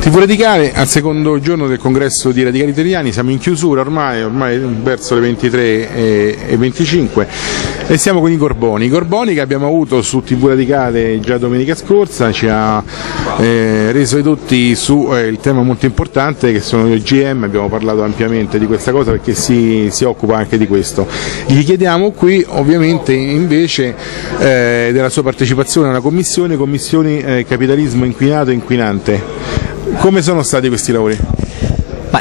TV Radicale, al secondo giorno del congresso di Radicali Italiani, siamo in chiusura ormai verso le 23:25 e siamo con i Gorboni che abbiamo avuto su TV Radicale già domenica scorsa, ci ha reso edotti su il tema molto importante che sono gli OGM, abbiamo parlato ampiamente di questa cosa perché si occupa anche di questo. Gli chiediamo qui ovviamente invece della sua partecipazione a una commissione capitalismo inquinato e inquinante. Come sono stati questi lavori?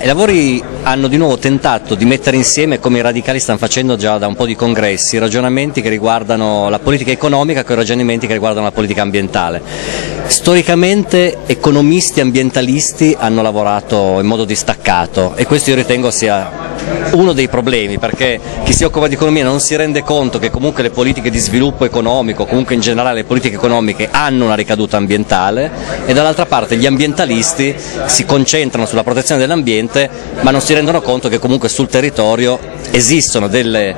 I lavori hanno di nuovo tentato di mettere insieme, come i radicali stanno facendo già da un po' di congressi, ragionamenti che riguardano la politica economica con i ragionamenti che riguardano la politica ambientale. Storicamente economisti e ambientalisti hanno lavorato in modo distaccato e questo io ritengo sia uno dei problemi, perché chi si occupa di economia non si rende conto che comunque le politiche di sviluppo economico, comunque in generale le politiche economiche hanno una ricaduta ambientale, e dall'altra parte gli ambientalisti si concentrano sulla protezione dell'ambiente ma non si rendono conto che comunque sul territorio esistono delle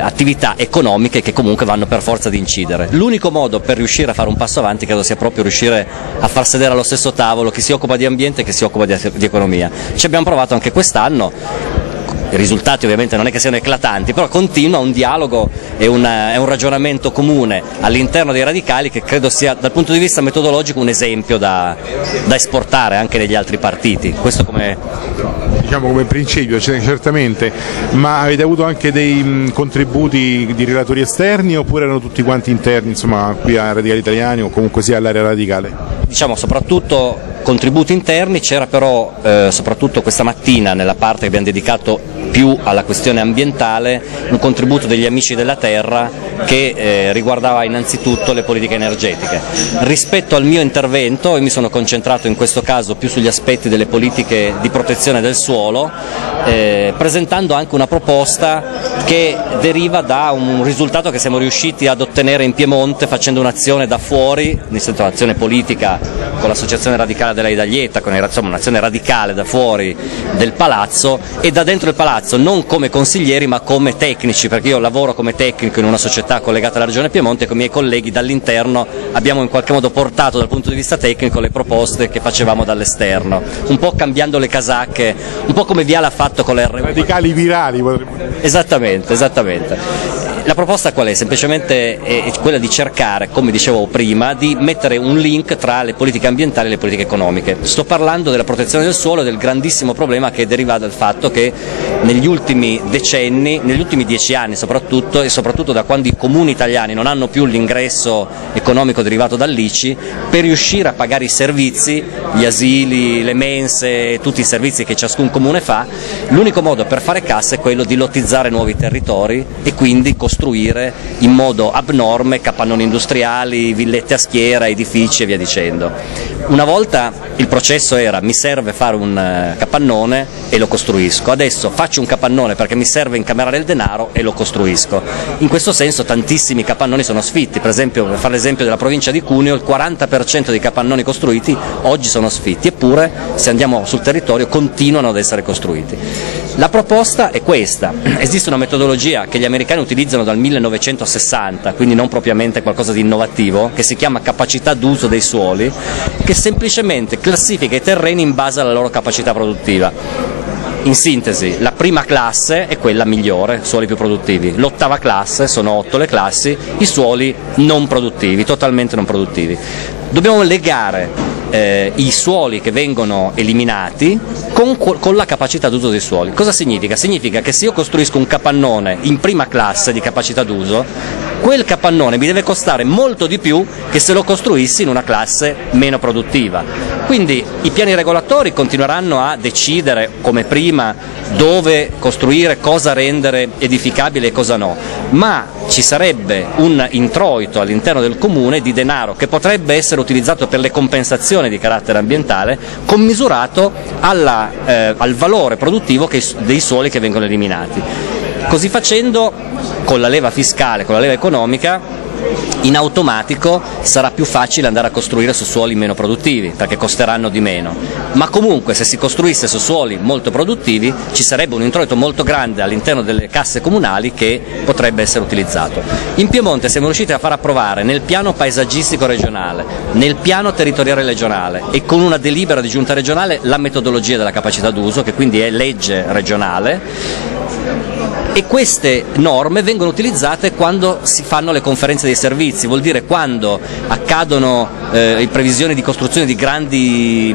attività economiche che comunque vanno per forza di incidere. L'unico modo per riuscire a fare un passo avanti credo sia proprio riuscire a far sedere allo stesso tavolo chi si occupa di ambiente e chi si occupa di economia. Ci abbiamo provato anche quest'anno. I risultati ovviamente non è che siano eclatanti, però continua un dialogo e un ragionamento comune all'interno dei radicali che credo sia dal punto di vista metodologico un esempio da esportare anche negli altri partiti. Questo come principio, certamente, ma avete avuto anche dei contributi di relatori esterni oppure erano tutti quanti interni, insomma, qui a Radicali Italiani o comunque sia all'area radicale? Diciamo soprattutto contributi interni, c'era però soprattutto questa mattina nella parte che abbiamo dedicato più alla questione ambientale un contributo degli Amici della Terra che riguardava innanzitutto le politiche energetiche. Rispetto al mio intervento, io mi sono concentrato in questo caso più sugli aspetti delle politiche di protezione del suolo, presentando anche una proposta che deriva da un risultato che siamo riusciti ad ottenere in Piemonte facendo un'azione da fuori, nel senso un'azione politica con l'associazione radicale della Idaglietta, un'azione radicale da fuori del palazzo e da dentro il palazzo, non come consiglieri ma come tecnici, perché io lavoro come tecnico in una società collegata alla Regione Piemonte e con i miei colleghi dall'interno abbiamo in qualche modo portato dal punto di vista tecnico le proposte che facevamo dall'esterno, un po' cambiando le casacche, un po' come Viale ha fatto con le radicali virali. Esattamente. La proposta qual è? Semplicemente è quella di cercare, come dicevo prima, di mettere un link tra le politiche ambientali e le politiche economiche. Sto parlando della protezione del suolo e del grandissimo problema che deriva dal fatto che negli ultimi decenni, negli ultimi 10 anni soprattutto, e soprattutto da quando i comuni italiani non hanno più l'ingresso economico derivato dall'ICI, per riuscire a pagare i servizi, gli asili, le mense, tutti i servizi che ciascun comune fa, l'unico modo per fare cassa è quello di lottizzare nuovi territori e quindi costruire in modo abnorme capannoni industriali, villette a schiera, edifici e via dicendo. Una volta il processo era: mi serve fare un capannone e lo costruisco, adesso faccio un capannone perché mi serve incamerare il denaro e lo costruisco. In questo senso tantissimi capannoni sono sfitti, per esempio, per fare l'esempio della provincia di Cuneo, il 40% dei capannoni costruiti oggi sono sfitti, eppure se andiamo sul territorio continuano ad essere costruiti. La proposta è questa: esiste una metodologia che gli americani utilizzano dal 1960, quindi non propriamente qualcosa di innovativo, che si chiama capacità d'uso dei suoli, che semplicemente classifica i terreni in base alla loro capacità produttiva. In sintesi, la prima classe è quella migliore, suoli più produttivi, l'ottava classe, sono 8 le classi, i suoli non produttivi, totalmente non produttivi. Dobbiamo legare i suoli che vengono eliminati con la capacità d'uso dei suoli. Cosa significa? Significa che se io costruisco un capannone in prima classe di capacità d'uso, quel capannone mi deve costare molto di più che se lo costruissi in una classe meno produttiva. Quindi i piani regolatori continueranno a decidere come prima dove costruire, cosa rendere edificabile e cosa no, ma ci sarebbe un introito all'interno del comune di denaro che potrebbe essere utilizzato per le compensazioni di carattere ambientale, commisurato al valore produttivo dei suoli che vengono eliminati. Così facendo, con la leva fiscale, con la leva economica, in automatico sarà più facile andare a costruire su suoli meno produttivi, perché costeranno di meno, ma comunque se si costruisse su suoli molto produttivi ci sarebbe un introito molto grande all'interno delle casse comunali che potrebbe essere utilizzato. In Piemonte siamo riusciti a far approvare nel piano paesaggistico regionale, nel piano territoriale regionale e con una delibera di giunta regionale la metodologia della capacità d'uso, che quindi è legge regionale, e queste norme vengono utilizzate quando si fanno le conferenze dei servizi, vuol dire quando accadono previsioni di costruzione di grandi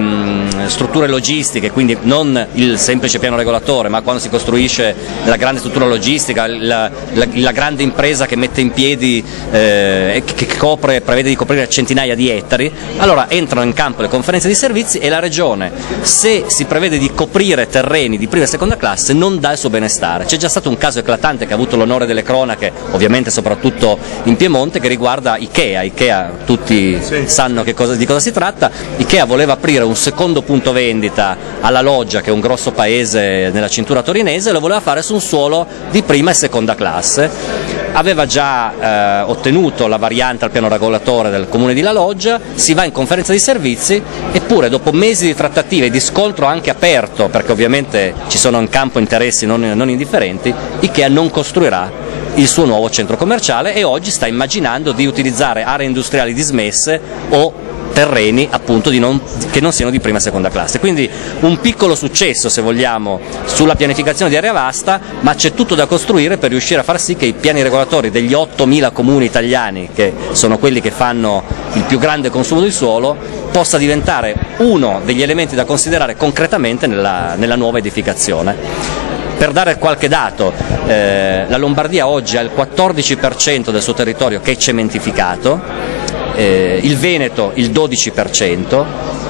strutture logistiche, quindi non il semplice piano regolatore, ma quando si costruisce la grande struttura logistica, la grande impresa che mette in piedi e che prevede di coprire centinaia di ettari, allora entrano in campo le conferenze di servizi e la Regione, se si prevede di coprire terreni di prima e seconda classe, non dà il suo benestare. C'è già stato un caso eclatante che ha avuto l'onore delle cronache, ovviamente soprattutto in Piemonte, che riguarda Ikea. Ikea, tutti sanno di cosa si tratta. Ikea voleva aprire un secondo punto vendita alla Loggia, che è un grosso paese nella cintura torinese, e lo voleva fare su un suolo di prima e seconda classe. Aveva già ottenuto la variante al piano regolatore del comune di La Loggia, si va in conferenza di servizi, eppure dopo mesi di trattative e di scontro anche aperto, perché ovviamente ci sono in campo interessi non indifferenti, Ikea non costruirà il suo nuovo centro commerciale e oggi sta immaginando di utilizzare aree industriali dismesse o terreni appunto che non siano di prima e seconda classe. Quindi un piccolo successo, se vogliamo, sulla pianificazione di area vasta, ma c'è tutto da costruire per riuscire a far sì che i piani regolatori degli 8.000 comuni italiani, che sono quelli che fanno il più grande consumo di suolo, possa diventare uno degli elementi da considerare concretamente nella nuova edificazione. Per dare qualche dato, la Lombardia oggi ha il 14% del suo territorio che è cementificato, il Veneto il 12%,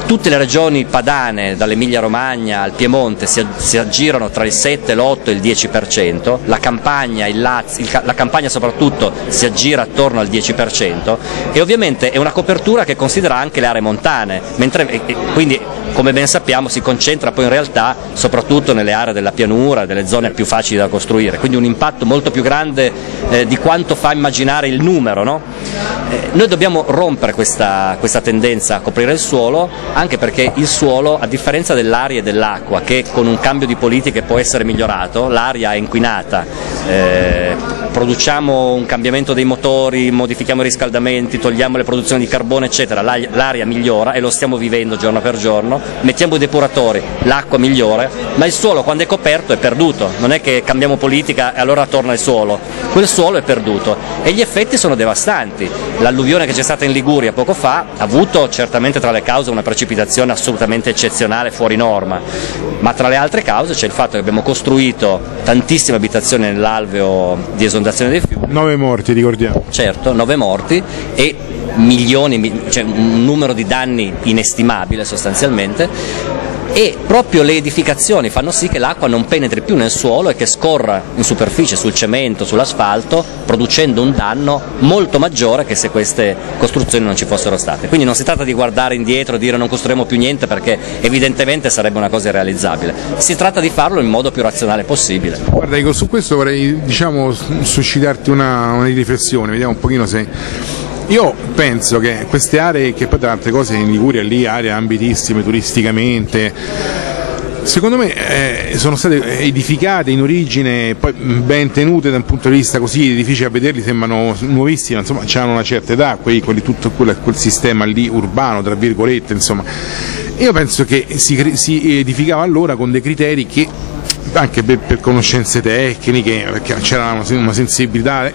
tutte le regioni padane, dall'Emilia Romagna al Piemonte, si aggirano tra il 7, l'8 e il 10%, la Campania, la Campania soprattutto si aggira attorno al 10%, e ovviamente è una copertura che considera anche le aree montane, quindi come ben sappiamo si concentra poi in realtà soprattutto nelle aree della pianura, delle zone più facili da costruire, quindi un impatto molto più grande di quanto fa immaginare il numero, no? Noi dobbiamo rompere questa tendenza a coprire il suolo, anche perché il suolo, a differenza dell'aria e dell'acqua, che con un cambio di politiche può essere migliorato, l'aria è inquinata, produciamo un cambiamento dei motori, modifichiamo i riscaldamenti, togliamo le produzioni di carbone eccetera, l'aria migliora e lo stiamo vivendo giorno per giorno, mettiamo i depuratori, l'acqua migliora, ma il suolo quando è coperto è perduto, non è che cambiamo politica e allora torna il suolo, quel suolo è perduto e gli effetti sono devastanti. L'alluvione che c'è stata in Liguria poco fa ha avuto certamente tra le cause una precipitazione assolutamente eccezionale, fuori norma, ma tra le altre cause c'è il fatto che abbiamo costruito tantissime abitazioni nell'alveo di esondazione dei fiumi. 9 morti, ricordiamo. Certo, 9 morti e milioni, cioè un numero di danni inestimabile sostanzialmente, e proprio le edificazioni fanno sì che l'acqua non penetri più nel suolo e che scorra in superficie, sul cemento, sull'asfalto, producendo un danno molto maggiore che se queste costruzioni non ci fossero state. Quindi non si tratta di guardare indietro e dire non costruiremo più niente, perché evidentemente sarebbe una cosa irrealizzabile, si tratta di farlo in modo più razionale possibile. Guarda, Igor, su questo vorrei suscitarti una riflessione, vediamo un pochino se... Io penso che queste aree, che poi tra altre cose in Liguria lì, aree ambitissime turisticamente, secondo me sono state edificate in origine, poi ben tenute da un punto di vista così difficile a vederli, sembrano nuovissime, insomma hanno una certa età, tutto quel sistema lì urbano, tra virgolette, insomma. Io penso che si edificava allora con dei criteri che anche per conoscenze tecniche, perché c'era una sensibilità,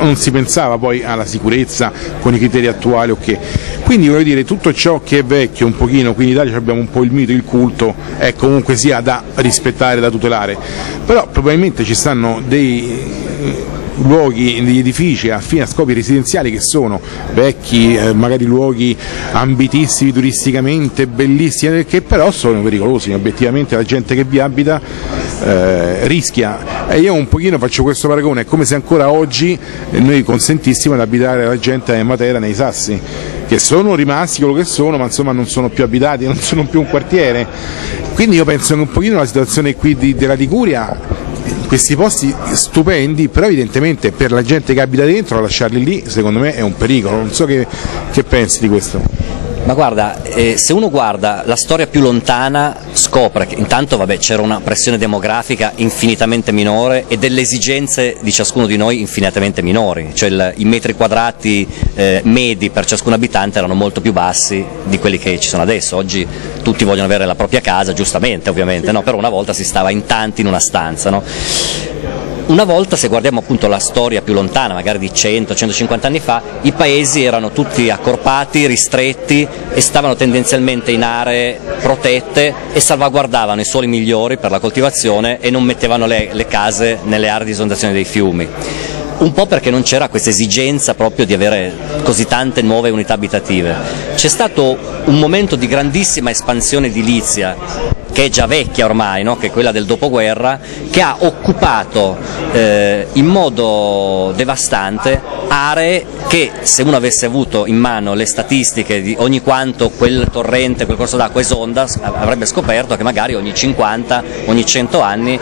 non si pensava poi alla sicurezza con i criteri attuali, ok. Quindi voglio dire, tutto ciò che è vecchio un pochino, qui in Italia abbiamo un po' il mito, il culto, è comunque sia da rispettare, da tutelare, però probabilmente ci stanno dei luoghi, degli edifici a scopi residenziali che sono vecchi, magari luoghi ambitissimi turisticamente, bellissimi, che però sono pericolosi, obiettivamente la gente che vi abita rischia, e io un pochino faccio questo paragone, è come se ancora oggi noi consentissimo di abitare la gente a Matera nei Sassi, che sono rimasti quello che sono, ma insomma non sono più abitati, non sono più un quartiere. Quindi io penso che un pochino la situazione qui della Liguria questi posti stupendi, però evidentemente per la gente che abita dentro lasciarli lì secondo me è un pericolo. Non so che pensi di questo. Ma guarda, se uno guarda la storia più lontana scopre che intanto c'era una pressione demografica infinitamente minore e delle esigenze di ciascuno di noi infinitamente minori, cioè i metri quadrati medi per ciascun abitante erano molto più bassi di quelli che ci sono adesso. Oggi tutti vogliono avere la propria casa, giustamente ovviamente, no? Però una volta si stava in tanti in una stanza, no? Una volta, se guardiamo appunto la storia più lontana, magari di 100-150 anni fa, i paesi erano tutti accorpati, ristretti e stavano tendenzialmente in aree protette e salvaguardavano i suoli migliori per la coltivazione e non mettevano le case nelle aree di esondazione dei fiumi. Un po' perché non c'era questa esigenza proprio di avere così tante nuove unità abitative. C'è stato un momento di grandissima espansione edilizia, che è già vecchia ormai, no? Che è quella del dopoguerra, che ha occupato in modo devastante aree che, se uno avesse avuto in mano le statistiche di ogni quanto quel torrente, quel corso d'acqua esonda, avrebbe scoperto che magari ogni 50, ogni 100 anni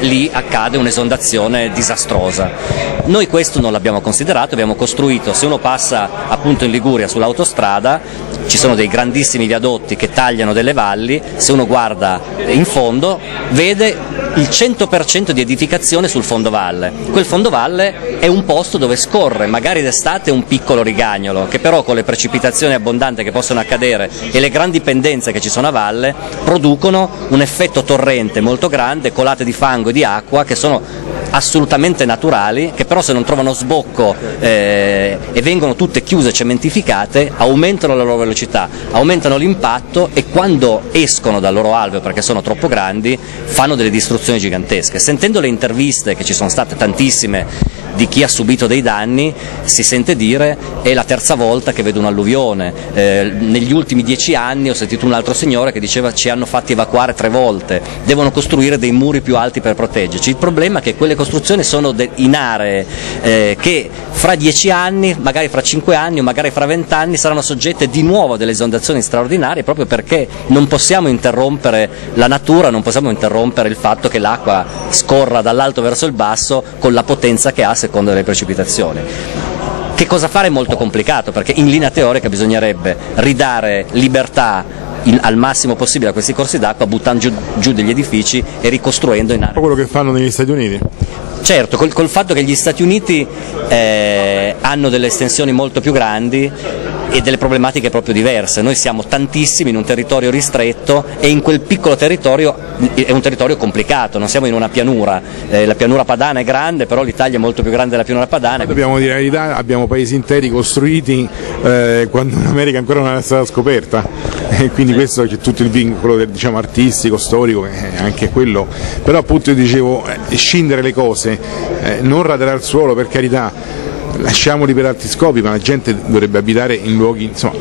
lì accade un'esondazione disastrosa. Noi questo non l'abbiamo considerato, abbiamo costruito, se uno passa appunto in Liguria sull'autostrada, ci sono dei grandissimi viadotti che tagliano delle valli, se uno guarda in fondo vede il 100% di edificazione sul fondovalle. Quel fondovalle è un posto dove scorre magari d'estate un piccolo rigagnolo, che però con le precipitazioni abbondanti che possono accadere e le grandi pendenze che ci sono a valle producono un effetto torrente molto grande, colate di fango e di acqua che sono assolutamente naturali, che però se non trovano sbocco e vengono tutte chiuse, cementificate, aumentano la loro velocità, aumentano l'impatto e quando escono dal loro alveo perché sono troppo grandi fanno delle distruzioni gigantesche. Sentendo le interviste, che ci sono state tantissime, di chi ha subito dei danni, si sente dire è la terza volta che vedo un'alluvione, negli ultimi 10 anni ho sentito un altro signore che diceva ci hanno fatti evacuare 3 volte, devono costruire dei muri più alti per proteggerci. Il problema è che quelle costruzioni sono in aree che fra 10 anni, magari fra 5 anni o magari fra 20 anni saranno soggette di nuovo a delle esondazioni straordinarie, proprio perché non possiamo interrompere la natura, non possiamo interrompere il fatto che l'acqua scorra dall'alto verso il basso con la potenza che ha secondo le precipitazioni. Che cosa fare è molto complicato, perché in linea teorica bisognerebbe ridare libertà al massimo possibile a questi corsi d'acqua, buttando giù degli edifici e ricostruendo in aree. Quello che fanno negli Stati Uniti. Certo, col fatto che gli Stati Uniti hanno delle estensioni molto più grandi e delle problematiche proprio diverse. Noi siamo tantissimi in un territorio ristretto e in quel piccolo territorio è un territorio complicato, non siamo in una pianura, la pianura padana è grande, però l'Italia è molto più grande della pianura padana. Dobbiamo dire la verità, abbiamo paesi interi costruiti quando l'America ancora non era stata scoperta, e quindi questo c'è tutto il vincolo del, diciamo, artistico, storico, anche quello, però appunto io dicevo scindere le cose, non radere al suolo, per carità, lasciamoli per altri scopi, ma la gente dovrebbe abitare in luoghi, insomma,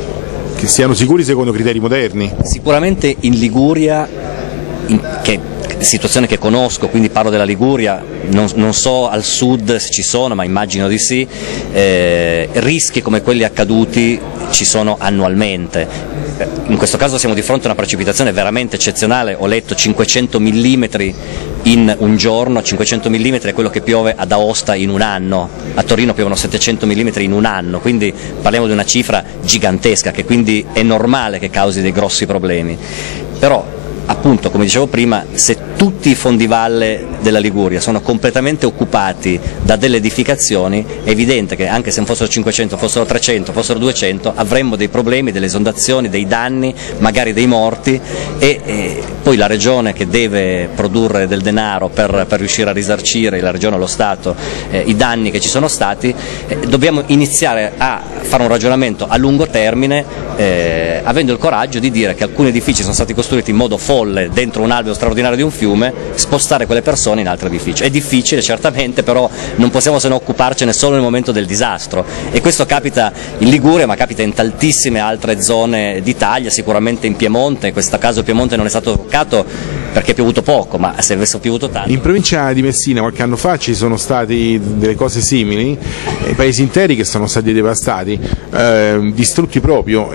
che siano sicuri secondo criteri moderni. Sicuramente in Liguria, situazione che conosco, quindi parlo della Liguria, non so al sud se ci sono, ma immagino di sì, rischi come quelli accaduti ci sono annualmente. In questo caso siamo di fronte a una precipitazione veramente eccezionale, ho letto 500 mm in un giorno, 500 mm è quello che piove ad Aosta in un anno, a Torino piovono 700 mm in un anno, quindi parliamo di una cifra gigantesca che quindi è normale che causi dei grossi problemi. Però appunto, come dicevo prima, se tutti i fondivalle della Liguria sono completamente occupati da delle edificazioni, è evidente che anche se non fossero 500, fossero 300, fossero 200, avremmo dei problemi, delle esondazioni, dei danni, magari dei morti, e poi la regione che deve produrre del denaro per riuscire a risarcire, la regione o lo Stato, i danni che ci sono stati, dobbiamo iniziare a fare un ragionamento a lungo termine, avendo il coraggio di dire che alcuni edifici sono stati costruiti in modo folle dentro un alveo straordinario di un fiume, spostare quelle persone in altri edifici. È difficile certamente, però non possiamo se no occuparcene solo nel momento del disastro, e questo capita in Liguria ma capita in tantissime altre zone d'Italia, sicuramente in Piemonte. In questo caso il Piemonte non è stato toccato perché è piovuto poco, ma se avesse piovuto tanto. In provincia di Messina qualche anno fa ci sono state delle cose simili, paesi interi che sono stati devastati, distrutti proprio,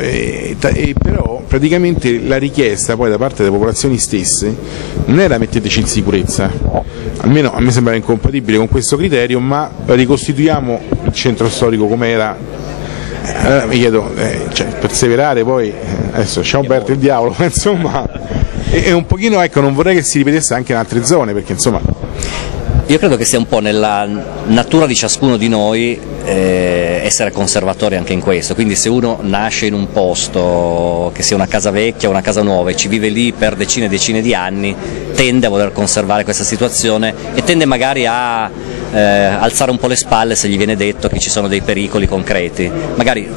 però praticamente la richiesta poi da parte delle popolazioni stesse non era metteteci in sicurezza, almeno a me sembra incompatibile con questo criterio, ma ricostituiamo il centro storico come era. Mi chiedo, cioè, perseverare poi, adesso lasciamo perdere il diavolo, insomma, e un pochino, ecco, non vorrei che si ripetesse anche in altre zone, perché insomma... Io credo che sia un po' nella natura di ciascuno di noi essere conservatori anche in questo, quindi se uno nasce in un posto, che sia una casa vecchia o una casa nuova, e ci vive lì per decine e decine di anni, tende a voler conservare questa situazione e tende magari a alzare un po' le spalle se gli viene detto che ci sono dei pericoli concreti, magari,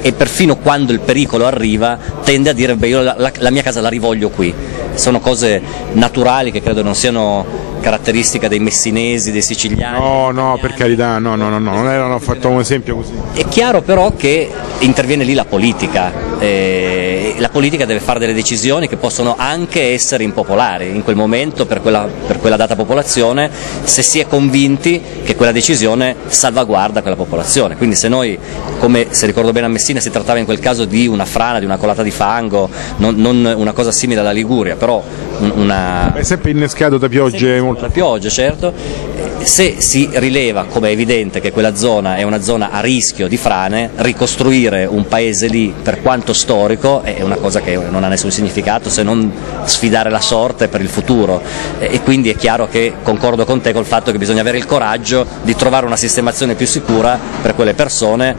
e perfino quando il pericolo arriva tende a dire beh, io la mia casa la rivoglio qui. Sono cose naturali che credo non siano caratteristica dei messinesi, dei siciliani. No, per carità, no, non erano fatto un esempio così. È chiaro però che interviene lì la politica, la politica deve fare delle decisioni che possono anche essere impopolari in quel momento per quella data popolazione, se si è convinti che quella decisione salvaguarda quella popolazione. Quindi se noi, come se ricordo bene a Messina, si trattava in quel caso di una frana, di una colata di fango, non una cosa simile alla Liguria, però è sempre innescato da piogge molto. Da pioggia, certo. Se si rileva, come è evidente, che quella zona è una zona a rischio di frane, ricostruire un paese lì, per quanto storico, è una cosa che non ha nessun significato se non sfidare la sorte per il futuro, e quindi è chiaro che concordo con te col fatto che bisogna avere il coraggio di trovare una sistemazione più sicura per quelle persone,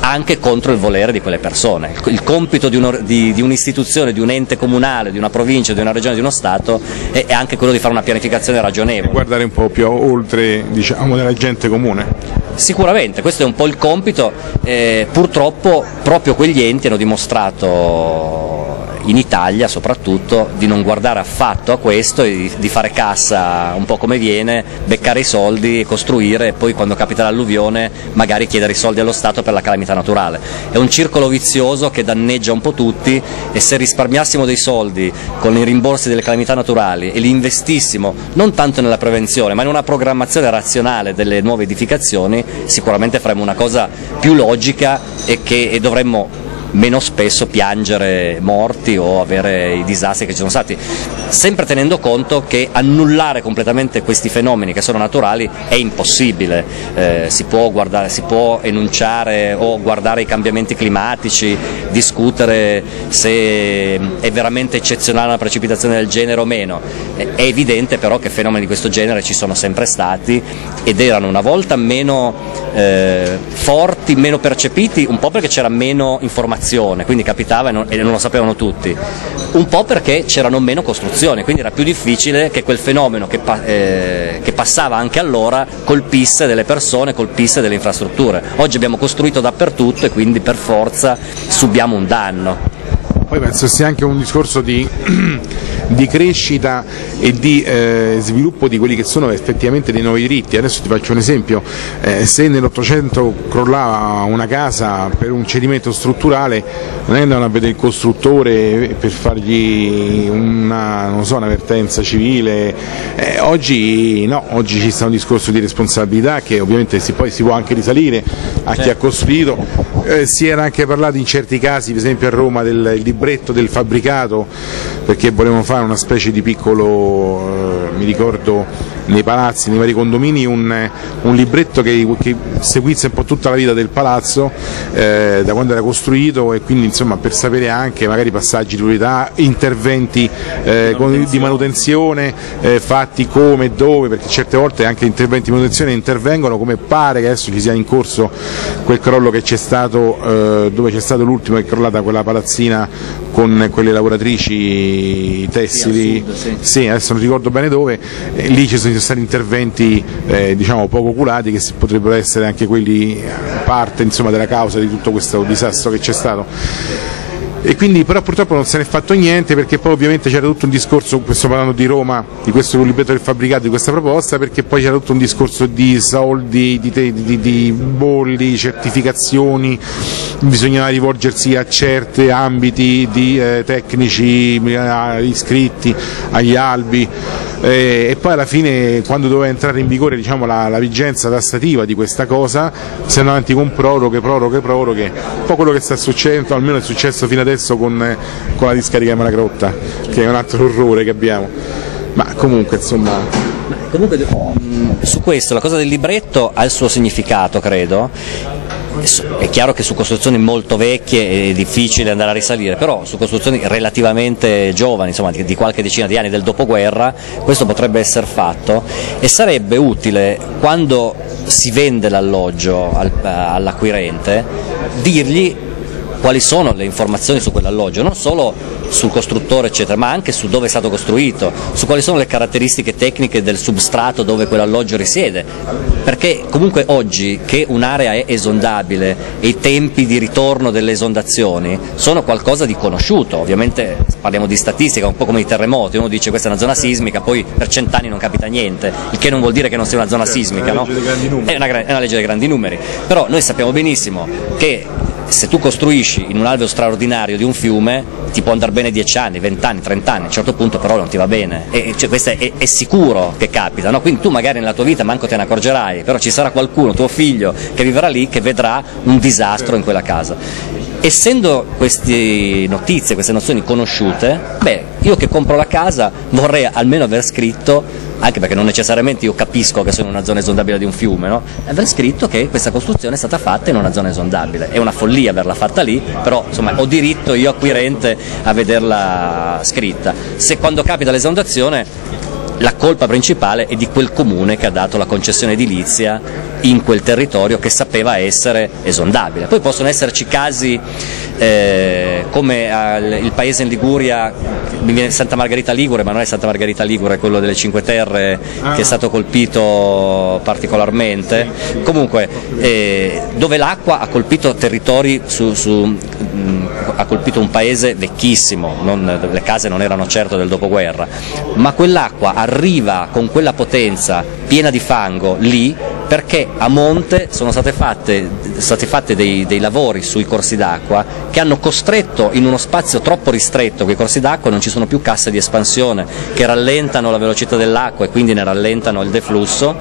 anche contro il volere di quelle persone. Il compito di un'istituzione, di un ente comunale, di una provincia, di una regione, di uno Stato è anche quello di fare una pianificazione ragionevole. Guardare un po' più oltre, diciamo, della gente comune. Sicuramente, questo è un po' il compito, purtroppo proprio quegli enti hanno dimostrato in Italia soprattutto di non guardare affatto a questo e di fare cassa un po' come viene, beccare i soldi e costruire, e poi quando capita l'alluvione magari chiedere i soldi allo Stato per la calamità naturale. È un circolo vizioso che danneggia un po' tutti, e se risparmiassimo dei soldi con i rimborsi delle calamità naturali e li investissimo non tanto nella prevenzione ma in una programmazione razionale delle nuove edificazioni, sicuramente faremmo una cosa più logica e dovremmo meno spesso piangere morti o avere i disastri che ci sono stati, sempre tenendo conto che annullare completamente questi fenomeni che sono naturali è impossibile. Si può enunciare o guardare i cambiamenti climatici, discutere se è veramente eccezionale una precipitazione del genere o meno. È evidente però che fenomeni di questo genere ci sono sempre stati ed erano una volta meno forti, meno percepiti, un po' perché c'era meno informazione, quindi capitava e non lo sapevano tutti, un po' perché c'erano meno costruzioni, quindi era più difficile che quel fenomeno che passava anche allora colpisse delle persone, colpisse delle infrastrutture. Oggi abbiamo costruito dappertutto e quindi per forza subiamo un danno. Poi penso sia anche un discorso di crescita e di sviluppo di quelli che sono effettivamente dei nuovi diritti. Adesso ti faccio un esempio: se nell'Ottocento crollava una casa per un cedimento strutturale, non è che andavano a vedere il costruttore per fargli un'avvertenza civile. Oggi no, oggi ci sta un discorso di responsabilità che ovviamente poi si può anche risalire a chi ha costruito. Si era anche parlato in certi casi, per esempio a Roma, del libretto del fabbricato, perché volevano fare una specie di piccolo, mi ricordo nei palazzi, nei vari condomini, un libretto che seguisse un po' tutta la vita del palazzo, da quando era costruito, e quindi insomma per sapere anche magari passaggi di priorità, interventi di manutenzione fatti come e dove, perché certe volte anche interventi di manutenzione intervengono, come pare che adesso ci sia in corso quel crollo che c'è stato, dove c'è stato l'ultimo, che è crollata quella palazzina con quelle lavoratrici tessili, sì, adesso non ricordo bene dove, lì ci sono stati interventi diciamo poco oculati, che potrebbero essere anche quelli parte insomma della causa di tutto questo disastro che c'è stato. e quindi però purtroppo non se ne è fatto niente, perché poi ovviamente c'era tutto un discorso, sto parlando di Roma, di questo libretto del fabbricato, di questa proposta, perché poi c'era tutto un discorso di soldi, di bolli, certificazioni, bisognava rivolgersi a certi ambiti di tecnici iscritti agli albi, e poi alla fine, quando doveva entrare in vigore, diciamo, la vigenza tassativa di questa cosa, si andava avanti con proroghe, un po' quello che sta succedendo, almeno è successo fino adesso con la discarica di Malagrotta, che è un altro orrore che abbiamo, ma comunque insomma. Comunque su questo la cosa del libretto ha il suo significato, credo. È chiaro che su costruzioni molto vecchie è difficile andare a risalire, però su costruzioni relativamente giovani, insomma di qualche decina di anni del dopoguerra, questo potrebbe essere fatto, e sarebbe utile, quando si vende l'alloggio all'acquirente, dirgli quali sono le informazioni su quell'alloggio, non solo sul costruttore eccetera, ma anche su dove è stato costruito, su quali sono le caratteristiche tecniche del substrato dove quell'alloggio risiede, perché comunque oggi che un'area è esondabile e i tempi di ritorno delle esondazioni sono qualcosa di conosciuto. Ovviamente parliamo di statistica, un po' come i terremoti, uno dice questa è una zona sismica, poi per 100 anni non capita niente, il che non vuol dire che non sia una zona sismica, no? È una legge dei grandi numeri, però noi sappiamo benissimo che se tu costruisci in un alveo straordinario di un fiume ti può andare bene 10 anni, 20 anni, 30 anni, a un certo punto però non ti va bene, e cioè, questo è sicuro che capita, no? Quindi tu magari nella tua vita manco te ne accorgerai, però ci sarà qualcuno, tuo figlio, che vivrà lì, che vedrà un disastro in quella casa. Essendo queste notizie, queste nozioni conosciute, beh, io che compro la casa vorrei almeno aver scritto, anche perché non necessariamente io capisco che sono in una zona esondabile di un fiume, no? Aver scritto che questa costruzione è stata fatta in una zona esondabile. È una follia averla fatta lì, però insomma ho diritto io acquirente a vederla scritta. Se quando capita l'esondazione la colpa principale è di quel comune che ha dato la concessione edilizia in quel territorio che sapeva essere esondabile. Poi possono esserci casi come il paese in Liguria, mi viene Santa Margherita Ligure, ma non è Santa Margherita Ligure, è quello delle Cinque Terre che è stato colpito particolarmente, comunque dove l'acqua ha colpito territori ha colpito un paese vecchissimo, le case non erano certo del dopoguerra, ma quell'acqua arriva con quella potenza piena di fango lì perché a monte sono stati fatti dei lavori sui corsi d'acqua che hanno costretto in uno spazio troppo ristretto, quei corsi d'acqua non ci sono più casse di espansione che rallentano la velocità dell'acqua e quindi ne rallentano il deflusso,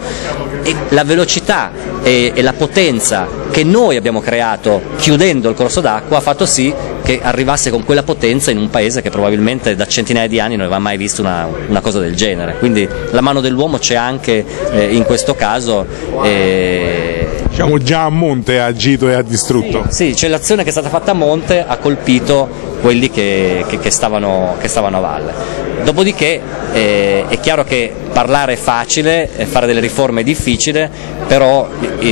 e la velocità e la potenza che noi abbiamo creato chiudendo il corso d'acqua ha fatto sì che arrivasse con quella potenza in un paese che probabilmente da centinaia di anni non aveva mai visto una cosa del genere. Quindi la mano dell'uomo c'è anche in questo caso. Diciamo già a monte ha agito e ha distrutto. Sì, c'è l'azione che è stata fatta a monte, ha colpito quelli che stavano a valle. Dopodiché è chiaro che parlare è facile, fare delle riforme è difficile, però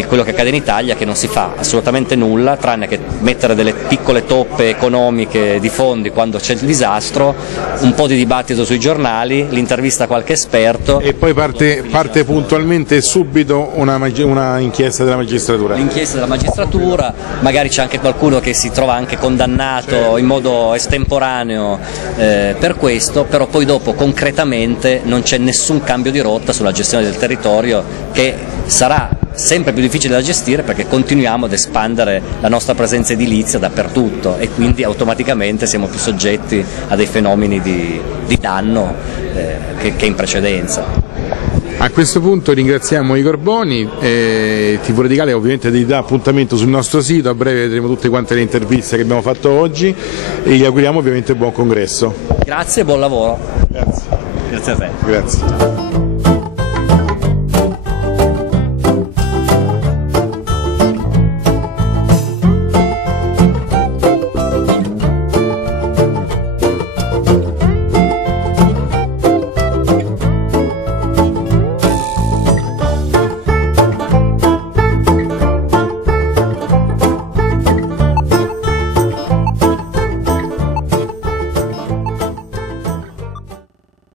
quello che accade in Italia è che non si fa assolutamente nulla tranne che mettere delle piccole toppe economiche di fondi quando c'è il disastro, un po' di dibattito sui giornali, l'intervista a qualche esperto. E poi parte puntualmente e subito una inchiesta della magistratura. L'inchiesta della magistratura, magari c'è anche qualcuno che si trova anche condannato in modo estemporaneo per questo, però poi dopo concretamente non c'è nessun cambio di rotta sulla gestione del territorio, che sarà sempre più difficile da gestire perché continuiamo ad espandere la nostra presenza edilizia dappertutto e quindi automaticamente siamo più soggetti a dei fenomeni di danno che in precedenza. A questo punto ringraziamo Igor Boni, TV Radicale ovviamente ti dà appuntamento sul nostro sito, a breve vedremo tutte quante le interviste che abbiamo fatto oggi e gli auguriamo ovviamente buon congresso. Grazie e buon lavoro. Grazie. Grazie a te. Grazie.